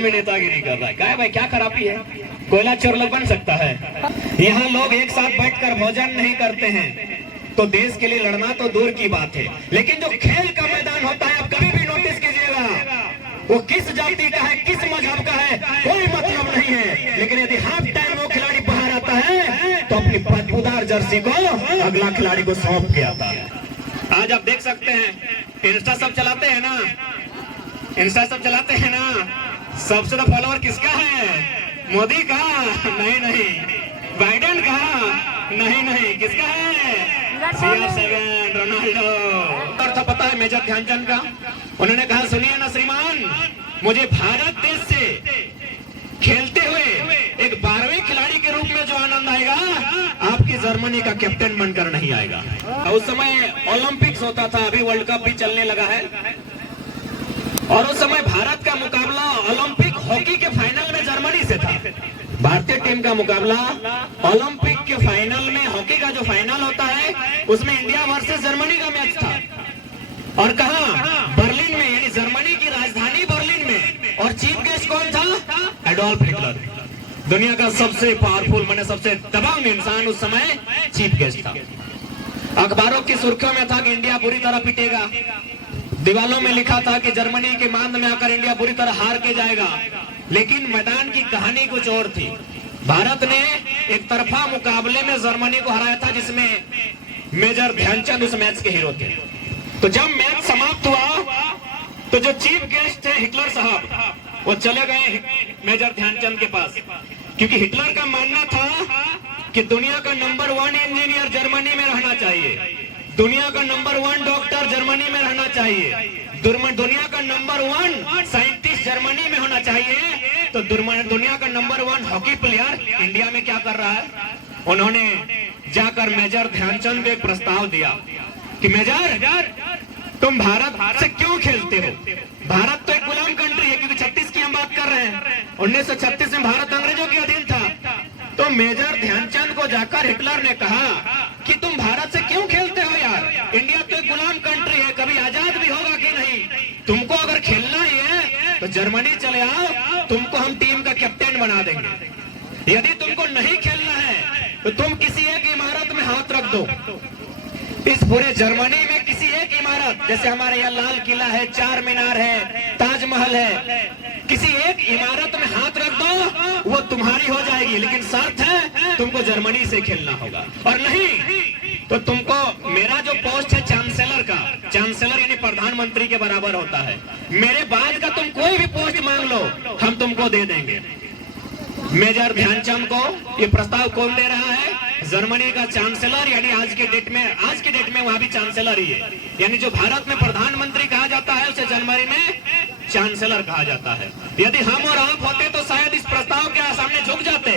में नेतागिरी कर रहा है। क्या है भाई, क्या खराबी है? कोयला चोर लोग बन सकता है? यहाँ लोग एक साथ बैठकर भोजन नहीं करते हैं तो देश के लिए लड़ना तो दूर की बात है, लेकिन जो खेल का मैदान होता है, आप कभी भी नोटिस कीजिएगा, वो किस जाति का है, किस मजहब का है, कोई मतलब नहीं है, लेकिन यदि हाफ टाइम वो खिलाड़ी बाहर आता है तो अपनी बदबूदार जर्सी को अगला खिलाड़ी को सौंप के आता है। आज आप देख सकते हैं, इंस्टा सब चलाते हैं ना, इंस्टा सब चलाते हैं ना, सबसे ज्यादा फॉलोअर किसका है? मोदी का? नहीं। बाइडेन का? नहीं। किसका है? CR7 Ronaldo. और था पता है मेजर ध्यानचंद का? उन्होंने कहा, सुनिए ना श्रीमान, मुझे भारत देश से खेलते हुए एक 12वें खिलाड़ी के रूप में जो आनंद आएगा, आपकी जर्मनी का कैप्टन बनकर नहीं आएगा। उस समय ओलंपिक्स होता था, अभी वर्ल्ड कप भी चलने लगा है, और उस समय भारत का मुकाबला ओलंपिक हॉकी के फाइनल में जर्मनी से था। भारतीय टीम का मुकाबला ओलंपिक के फाइनल में, हॉकी का जो फाइनल होता है उसमें इंडिया वर्सेस जर्मनी का मैच था, और कहा? बर्लिन में, यानी जर्मनी की राजधानी बर्लिन में। और चीफ गेस्ट कौन था? एडोल्फ हिटलर, दुनिया का सबसे पावरफुल, माने सबसे दबंग इंसान उस समय चीफ गेस्ट था। अखबारों की सुर्खियों में था कि इंडिया बुरी तरह पिटेगा, दीवालों में लिखा था कि जर्मनी के मांद में आकर इंडिया बुरी तरह हार के जाएगा, लेकिन मैदान की कहानी कुछ और थी। भारत ने एक तरफा मुकाबले में जर्मनी को हराया था, जिसमें मेजर ध्यानचंद उस मैच के हीरो थे। तो जब मैच समाप्त हुआ तो जो चीफ गेस्ट थे हिटलर साहब, वो चले गए मेजर ध्यानचंद के पास, क्योंकि हिटलर का मानना था कि दुनिया का नंबर 1 इंजीनियर जर्मनी में रहना चाहिए, दुनिया का नंबर 1 डॉक्टर जर्मनी में रहना चाहिए, दुनिया का नंबर 1 साइंटिस्ट जर्मनी में होना चाहिए। तो दुनिया का नंबर 1 हॉकी प्लेयर इंडिया में क्या कर रहा है? उन्होंने जाकर मेजर ध्यानचंद को एक प्रस्ताव दिया कि मेजर, तुम भारत से क्यों खेलते हो? भारत तो एक गुलाम कंट्री है, क्योंकि 36 की हम बात कर रहे हैं, 1936 में भारत अंग्रेजों के अधीन था। तो मेजर ध्यानचंद को जाकर हिटलर ने कहा कि तुम भारत से क्यों खेलते हो यार? इंडिया तो एक गुलाम कंट्री है, कभी आजाद भी होगा कि नहीं? तुमको अगर खेलना ही है तो जर्मनी चले आओ, तुमको हम टीम का कैप्टन बना देंगे। यदि तुमको नहीं खेलना है तो तुम किसी एक इमारत में हाथ रख दो, इस पूरे जर्मनी में किसी एक इमारत, जैसे हमारे यहाँ लाल किला है, चार मीनार है, ताजमहल है, किसी एक इमारत में हाथ रख दो, वो तुम्हारी हो जाएगी, लेकिन शर्त है तुमको जर्मनी से खेलना होगा, और नहीं तो तुमको, मेरा जो पोस्ट है चांसलर का, चांसलर यानी प्रधानमंत्री के बराबर होता है, मेरे बाद का तुम कोई भी पोस्ट मांग लो, हम तुमको दे देंगे। मेजर ध्यानचंद को ये प्रस्ताव कौन दे रहा है? जर्मनी का चांसलर, यानी आज के डेट में वहां भी चांसलर ही है, यानी जो भारत में प्रधानमंत्री कहा जाता है उसे जर्मनी में चांसलर कहा जाता है। यदि हम और आप होते तो शायद इस प्रस्ताव के सामने झुक जाते,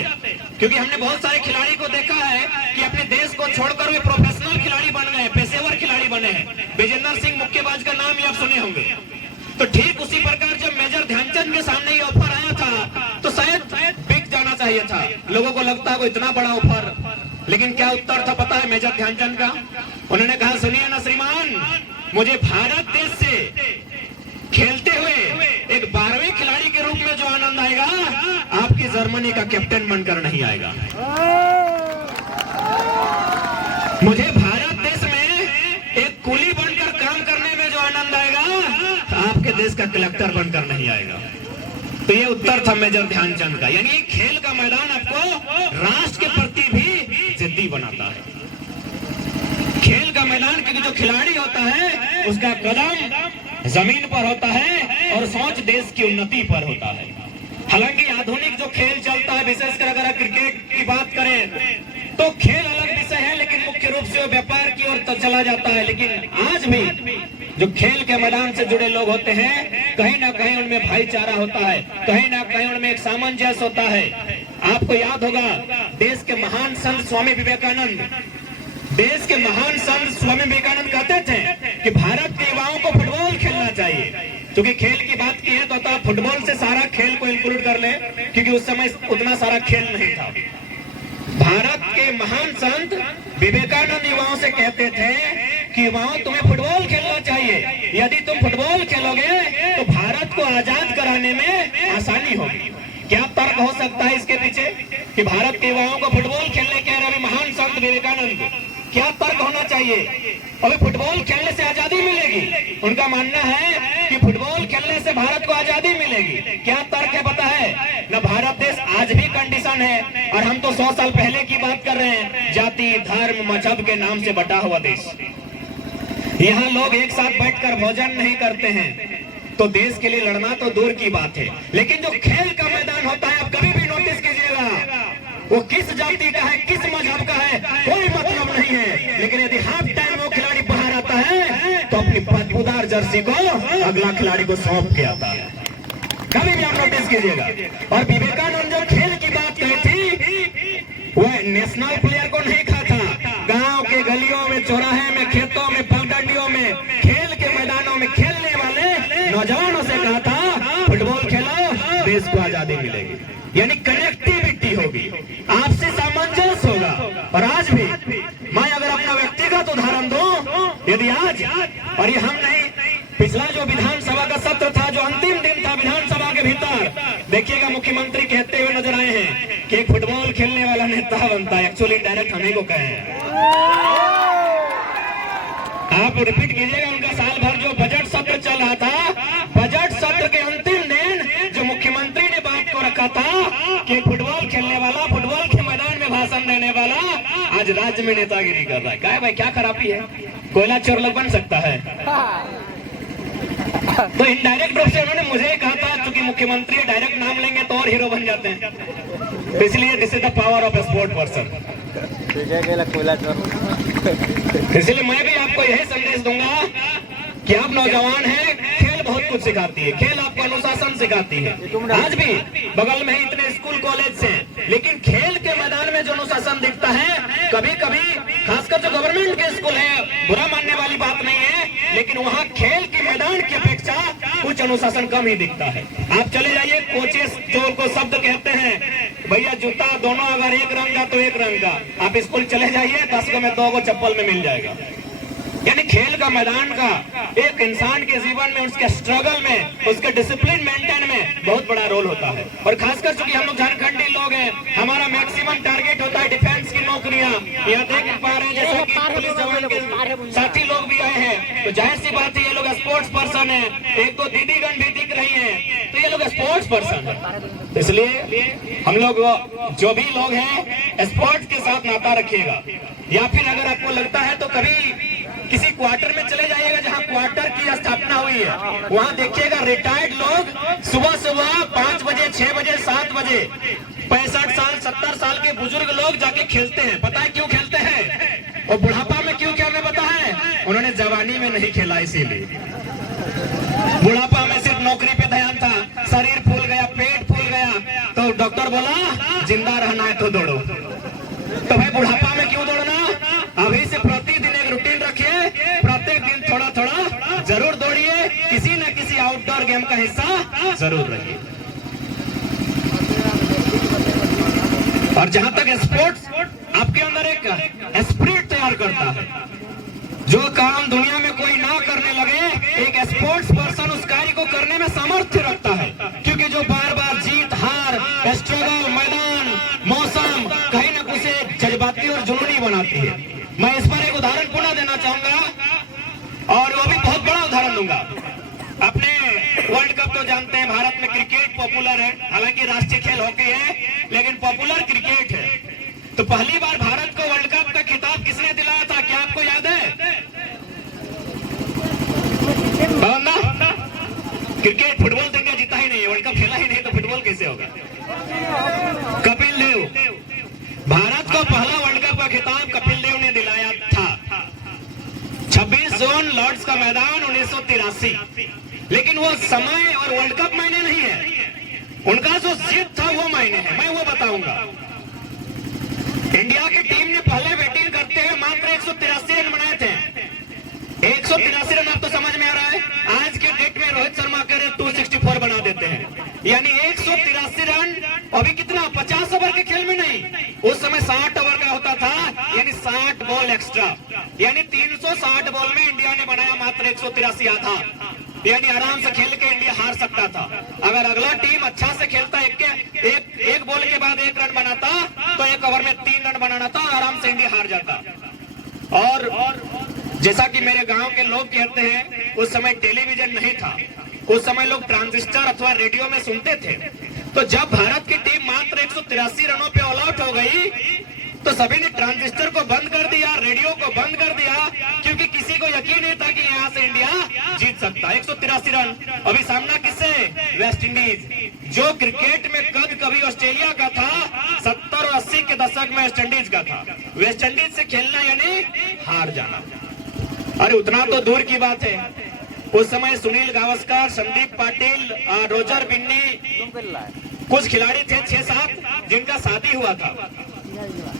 क्योंकि हमने बहुत सारे खिलाड़ी को देखा है कि अपने देश को छोड़कर वे प्रोफेशनल खिलाड़ी बन गए, पेशेवर खिलाड़ी बने हैं। विजेंद्र सिंह मुक्केबाज का नाम ही आप सुने होंगे। तो ठीक उसी प्रकार जब मेजर ध्यानचंद के सामने ये ऑफर आया था तो शायद बिक जाना चाहिए था, लोगों को लगता है कोई इतना बड़ा ऑफर, लेकिन क्या उत्तर था पता है मेजर ध्यानचंद का? उन्होंने कहा, सुनिए ना श्रीमान, मुझे भारत देश से खेलते हुए एक 12वें खिलाड़ी के रूप में जो आनंद आएगा, आपकी जर्मनी का कैप्टन बनकर नहीं आएगा। मुझे भारत देश में एक कुली बनकर काम करने में जो आनंद आएगा, आपके देश का कलेक्टर बनकर नहीं आएगा। तो ये उत्तर था मेजर ध्यानचंद का, यानी खेल का मैदान आपको राष्ट्र के प्रति भी जिद्दी बनाता है। खेल का मैदान, क्योंकि जो खिलाड़ी होता है उसका कदम जमीन पर होता है और सोच देश की उन्नति पर होता है। हालांकि आधुनिक जो खेल चलता है, विशेषकर अगर क्रिकेट की बात करें तो खेल अलग विषय है, लेकिन मुख्य रूप से वो व्यापार की ओर तो चला जाता है। लेकिन आज भी जो खेल के मैदान से जुड़े लोग होते हैं, कहीं ना कहीं उनमें भाईचारा होता है, कहीं ना कहीं उनमें एक सामंजस्य होता है। आपको याद होगा देश के महान संत स्वामी विवेकानंद, देश के महान संत स्वामी विवेकानंद कहते थे कि भारत के युवाओं को फुटबॉल खेलना चाहिए। क्योंकि खेल की बात की है तो फुटबॉल से सारा खेल को इंक्लूड कर ले, क्योंकि उस समय उतना सारा खेल नहीं था। भारत के महान संत विवेकानंद युवाओं से कहते थे कि युवाओं तुम्हें फुटबॉल खेलना चाहिए, यदि तुम फुटबॉल खेलोगे तो भारत को आजाद कराने में आसानी निशानी होगी। क्या तर्क हो सकता है इसके पीछे कि भारत के युवाओं को फुटबॉल खेलने के रहे महान संत विवेकानंद, क्या तर्क होना चाहिए? अभी फुटबॉल खेलने से आजादी मिलेगी, उनका मानना है कि फुटबॉल खेलने से भारत को आजादी मिलेगी। क्या तर्क है पता है? न भारत देश आज भी कंडीशन है, और हम तो 100 साल पहले की बात कर रहे हैं, जाति धर्म मजहब के नाम से बटा हुआ देश। यहाँ लोग एक साथ बैठकर भोजन नहीं करते हैं, तो देश के लिए लड़ना तो दूर की बात है। लेकिन जो खेल का मैदान होता है, आप कभी भी नोटिस कीजिएगा, वो किस जाति का है किस मजहब का है कोई मतलब नहीं है, लेकिन यदि हाफ टाइम वो खिलाड़ी बाहर आता है तो अपनी बदबूदार जर्सी को अगला खिलाड़ी को सौंप के आता है। कभी भी आप नोटिस कीजिएगा। और विवेकानंद जो खेल की बात कही थी, वह नेशनल प्लेयर को नहीं कहा था, गांव के गलियों में, चौराहे में, खेतों में, पगडंडियों में, खेल के मैदानों में खेलने वाले नौजवानों से कहा था फुटबॉल खेलो, देश को आजादी मिलेगी। यानी कनेक्टिविटी होगी, आपसी सामंजस्य होगा। और आज भी मैं अगर अपना व्यक्तिगत उदाहरण दूं, यदि आज और ये हम नहीं, पिछला जो विधानसभा का सत्र था, जो अंतिम दिन था विधानसभा के भीतर, देखिएगा मुख्यमंत्री कहते हुए नजर आए हैं कि एक फुटबॉल खेलने वाला नेता बनता है। एक्चुअली डायरेक्ट हमें को कहे हैं। आप रिपीट कीजिएगा, उनका साल भर जो बजट सत्र चल रहा था, बजट सत्र के अंतिम दिन जो मुख्यमंत्री ने बात को रखा था कि फुटबॉल खेलने वाला, फुटबॉल के मैदान में भाषण देने वाला आज राज्य में नेतागिरी कर रहा है। क्या भाई, क्या खराबी है? कोयला चोर लोग बन सकता है? तो इनडायरेक्ट रूप से उन्होंने मुझे कहा था, क्योंकि मुख्यमंत्री डायरेक्ट नाम लेंगे तो और हीरो बन जाते हैं, तो इसलिए this is the power of a sport person. इसलिए मैं भी आपको यही संदेश दूंगा कि आप नौजवान हैं, खेल बहुत कुछ सिखाती है, खेल आपको अनुशासन सिखाती है। आज भी बगल में ही इतने स्कूल कॉलेज से, लेकिन खेल के मैदान में जो अनुशासन दिखता है, कभी कभी खासकर जो गवर्नमेंट के स्कूल है, बुरा मानने वाली बात नहीं है, लेकिन वहाँ खेल के मैदान की अपेक्षा कुछ अनुशासन कम ही दिखता है। आप चले जाइए, कोचेस जो उनको शब्द कहते हैं, भैया जूता दोनों अगर एक रंग का तो एक रंग का, आप स्कूल चले जाइए 10 को में 2 को चप्पल में मिल जाएगा। यानी खेल का मैदान का एक इंसान के जीवन में, उसके स्ट्रगल में, उसके डिसिप्लिन मेंटेन में बहुत बड़ा रोल होता है। और खासकर चूंकि हम लोग झारखंडी लोग हैं, हमारा मैक्सिमम टारगेट होता है डिफेंस की नौकरियां। यहाँ देख पा रहे हैं जैसे कि पुलिस जवान के साथी लोग भी आए हैं, तो जाहिर सी बात है ये लोग स्पोर्ट्स पर्सन है। एक तो दीदीगण भी दिख रही है, तो ये लोग स्पोर्ट्स पर्सन है। इसलिए हम लोग जो भी लोग हैं स्पोर्ट्स के साथ नाता रखिएगा। या फिर अगर आपको लगता है तो कभी किसी क्वार्टर में चले जाइएगा जहां क्वार्टर की स्थापना हुई है, वहां देखिएगा रिटायर्ड लोग सुबह सुबह 5 बजे, 6 बजे, 7 बजे 65 साल 70 साल के बुजुर्ग लोग जाके खेलते हैं। पता है क्यों खेलते हैं? और बुढ़ापा में क्यों खेलने पता है? उन्होंने जवानी में नहीं खेला, इसीलिए। बुढ़ापा में सिर्फ नौकरी पे ध्यान था, शरीर फूल गया, पेट फूल गया, तो डॉक्टर बोला जिंदा रहना है तो दौड़ो। तो भाई बुढ़ापा में क्यों दौड़ना? अभी से प्रतिदिन एक रूटीन रखिए, प्रत्येक दिन थोड़ा थोड़ा जरूर दौड़िए, किसी न किसी आउटडोर गेम का हिस्सा जरूर रहिए। और जहां तक स्पोर्ट्स आपके अंदर एक स्पिरिट तैयार करता है, जो काम दुनिया में कोई ना करने लगे, एक स्पोर्ट्स पर्सन उस कार्य को करने में सामर्थ्य रखता है। क्योंकि जो बार बार जीत हार, स्ट्रगल, मैदान, मौसम कहीं ना कुछ जज्बाती और जुनूनी बनाती है। मैं इस पर एक उदाहरण पुनः देना चाहूंगा, और वो भी बहुत बड़ा उदाहरण दूंगा। अपने वर्ल्ड कप तो जानते हैं, भारत में क्रिकेट पॉपुलर है, हालांकि राष्ट्रीय खेल हॉकी है, लेकिन पॉपुलर क्रिकेट है। तो पहली बार भारत को वर्ल्ड कप का खिताब किसने दिलाया था, क्या आपको याद है? क्रिकेट, फुटबॉल तो इंडिया जीता ही नहीं है, वर्ल्ड कप खेला ही नहीं, तो फुटबॉल कैसे होगा? कपिल देव। भारत को पहला वर्ल्ड कप का खिताब कपिल देव ने दिलाया था। 26 जून लॉर्ड्स का मैदान 1983। लेकिन वो समय और वर्ल्ड कप मायने नहीं है, उनका जो जीत था वो मायने है। मैं वो बताऊंगा। इंडिया की टीम ने पहले बैटिंग करते हुए मात्र 183 रन बनाए थे। 183 रन आपको समझ में आ रहा है? आज के डेट में रोहित शर्मा कह रहे 264 बना देते हैं, यानी 183 रन। अभी कितना, 50 ओवर के खेल में नहीं, उस समय 60 ओवर का होता था, यानी 60 बॉल एक्स्ट्रा, यानी 360 बॉल में इंडिया ने बनाया मात्र 183 आधा। यानी आराम से खेल के इंडिया हार सकता था। अगर अगला टीम अच्छा से खेलता, एक बॉल के बाद 1 रन बनाता, तो 1 ओवर में 3 रन बनाना था, आराम से इंडिया हार जाता। और जैसा कि मेरे गांव के लोग कहते हैं, उस समय टेलीविजन नहीं था, उस समय लोग ट्रांजिस्टर अथवा रेडियो में सुनते थे। तो जब भारत की टीम मात्र 183 रनों पे ऑल आउट हो गई, तो सभी ने ट्रांजिस्टर को बंद कर दिया, रेडियो को बंद कर दिया, क्योंकि किसी को यकीन नहीं था कि यहाँ से इंडिया जीत सकता। 183 रन। अभी सामना किससे? वेस्ट इंडीज, जो क्रिकेट में कद कभी ऑस्ट्रेलिया का था, 70 और 80 के दशक में वेस्ट इंडीज का था। वेस्ट इंडीज से खेलना यानी हार जाना। अरे उतना तो दूर की बात है, उस समय सुनील गावस्कर, संदीप पाटिल, रोजर बिन्नी, कुछ खिलाड़ी थे 6-7 जिनका शादी हुआ था।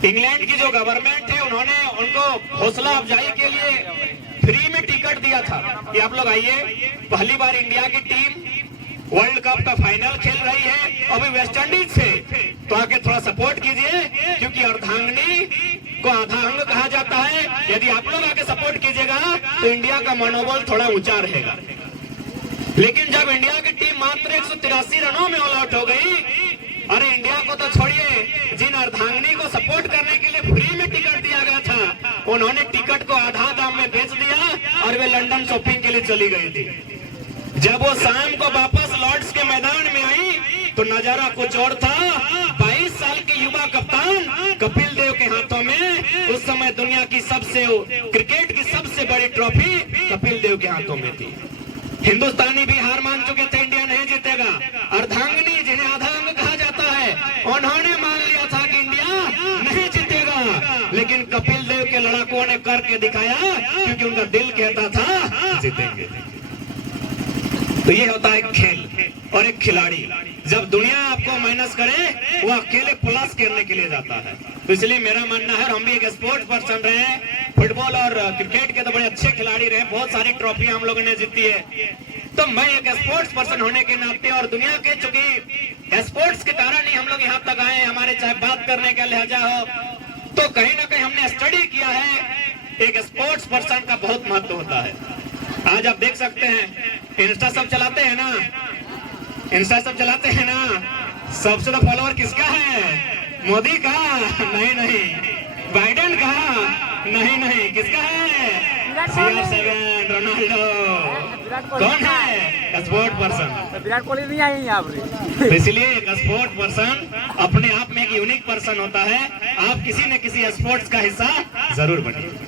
इंग्लैंड की जो गवर्नमेंट है, उन्होंने उनको हौसला अफजाई के लिए फ्री में टिकट दिया था कि आप लोग आइए, पहली बार इंडिया की टीम वर्ल्ड कप का फाइनल खेल रही है, अभी वेस्ट इंडीज से, तो आके थोड़ा सपोर्ट कीजिए, क्योंकि अर्धांगिनी को आधा अंग कहा जाता है। यदि आप लोग आके सपोर्ट कीजिएगा तो इंडिया का मनोबल थोड़ा ऊंचा रहेगा। लेकिन जब इंडिया की टीम मात्र 183 रनों में ऑल आउट हो गई, अरे इंडिया को तो छोड़िए, जिन अर्धांगिनी को सपोर्ट करने के लिए फ्री में टिकट दिया गया था, उन्होंने टिकट को आधा दाम में बेच दिया और वे लंदन शॉपिंग के लिए चली गई थी। जब वो शाम को वापस लॉर्ड्स के मैदान में आई, तो नजारा कुछ और था। 22 साल के युवा कप्तान कपिल देव के हाथों में उस समय दुनिया की क्रिकेट की सबसे बड़ी ट्रॉफी कपिल देव के हाथों में थी। हिंदुस्तानी भी हार मान चुके थे, इंडिया नहीं जीतेगा। अर्धांगिनी, जिन्हें आधा अंग कहा जाता है, उन्होंने मान लिया था कि इंडिया नहीं जीतेगा, लेकिन कपिल देव के लड़ाकों ने करके दिखाया, क्योंकि उनका दिल कहता था जीतेंगे। तो ये होता है खेल और एक खिलाड़ी। जब दुनिया आपको माइनस करे, वो अकेले प्लस करने के लिए जाता है। तो इसलिए मेरा मानना है, हम भी एक स्पोर्ट्स पर्सन रहे हैं, फुटबॉल और क्रिकेट के तो बड़े अच्छे खिलाड़ी रहे, बहुत सारी ट्रॉफियां हम लोगों ने जीती है। तो मैं एक स्पोर्ट्स पर्सन होने के नाते, और दुनिया के चूंकि स्पोर्ट्स के कारण ही हम लोग यहाँ तक आए, हमारे चाहे बात करने का लहजा हो, तो कहीं ना कहीं हमने स्टडी किया है, एक स्पोर्ट्स पर्सन का बहुत महत्व होता है। आज आप देख सकते हैं, इंस्टा सब चलाते हैं ना, इंस्टा सब चलाते हैं ना, सबसे तो फॉलोअर किसका है? मोदी का? नहीं। बाइडेन का? नहीं। किसका है? CR7, Ronaldo. कौन है? Sport person. विराट कोहली नहीं आई यहाँ पर। तो इसलिए एक स्पोर्ट पर्सन अपने आप में एक यूनिक पर्सन होता है। आप किसी न किसी स्पोर्ट्स का हिस्सा जरूर बनिए।